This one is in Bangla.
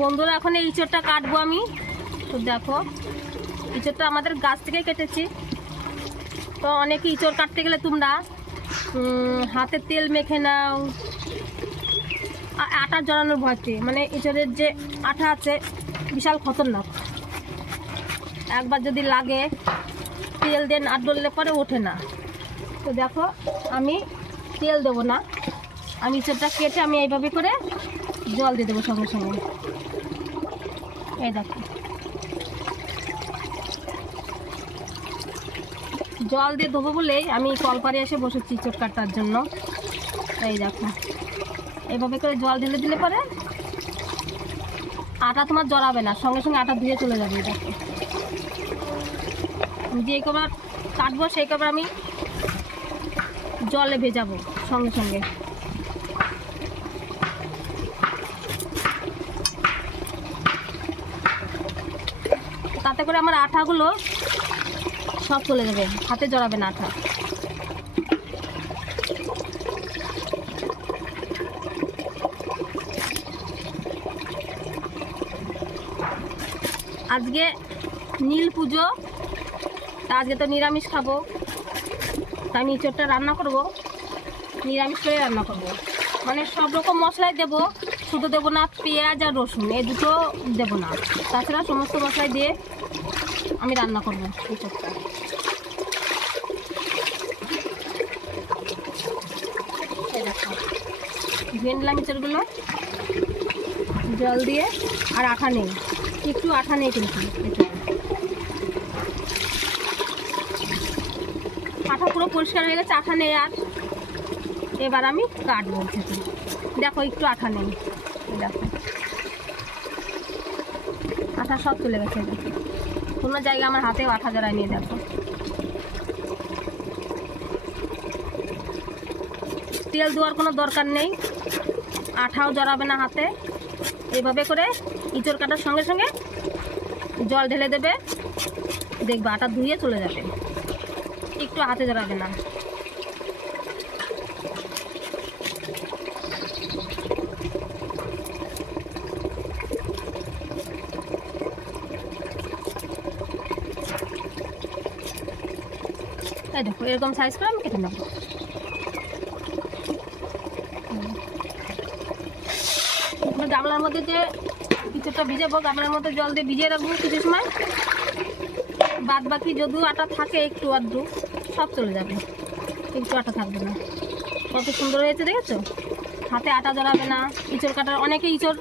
বন্ধুরা এখন এই ইঁচড়টা কাটবো আমি। তো দেখো ইঁচড়টা আমাদের গাছ থেকে কেটেছি। তো অনেকে ইঁচড় কাটতে গেলে তোমরা হাতে তেল মেখে নাও, আটা জড়ানোর ভয়তে। মানে ইঁচড়ের যে আঠা আছে বিশাল খতরনাক, একবার যদি লাগে তেল দিয়ে না ডললে পরে ওঠে না। তো দেখো আমি তেল দেবো না, আমি ইঁচড়টা কেটে আমি এইভাবে করে জল দিয়ে দেবো সঙ্গে সঙ্গে। এই দেখো জল দিয়ে দেবো বলেই আমি কলপারে এসে বসেছি ইঁচড় কাটার জন্য। এই দেখো এইভাবে করে জল ঢেলে দিলে পরে আটা তোমার জড়াবে না, সঙ্গে সঙ্গে আটা ধুয়ে চলে যাবে। দেখো যে কবার কাটবো সেই কবার আমি জলে ভেজাবো সঙ্গে সঙ্গে। তাতে করে আমার আঠাগুলো সব চলে যাবে, হাতে জড়াবে না আঠা। আজকে নীল পুজো, আজকে তো নিরামিষ খাবো, তাই আমি ইঁচড়টা রান্না করব, নিরামিষ করে রান্না করব। মানে সব রকম মশলাই দেবো, শুধু দেবো না পেঁয়াজ আর রসুন, এই দুটো দেবো না। তাছাড়া সমস্ত মশলাই দিয়ে আমি রান্না করব ইঁচড়টা। এই দেখো ধুয়ে নিলাম ইঁচড়গুলো জল দিয়ে, আর আঠা নেই, একটু আঠা নেই কিন্তু আঠা পুরো পরিষ্কার হয়ে গেছে, আঠা নেই আর। এবার আমি কাটবো। দেখো একটু আঠা নেই, দেখো আঠা সব চলে গেছে। কোনো জায়গায় আমার হাতেও আঠা জড়ায় নিয়ে। দেখো তেল দেওয়ার কোনো দরকার নেই, আঠাও জড়াবে না হাতে। এইভাবে করে ইঁচড় কাটার সঙ্গে সঙ্গে জল ঢেলে দেবে, দেখবে আটা ধুয়ে চলে যাবে, একটু হাতে জড়াবে না। এই দেখো এরকম সাইজ করে আমি কেটে নেবো। গামলার মধ্যে যে ইঁচড়টা ভিজাবো, গামলার মধ্যে জল দিয়ে ভিজিয়ে রাখবো কিছু সময়, বাদ বাকি যদিও আটা থাকে একটু আধটু সব চলে যাবে, একটু আটা থাকবে না। কত সুন্দর হয়েছে দেখেছো, হাতে আটা জড়াবে না। ইঁচড় কাটার অনেকে ইঁচড়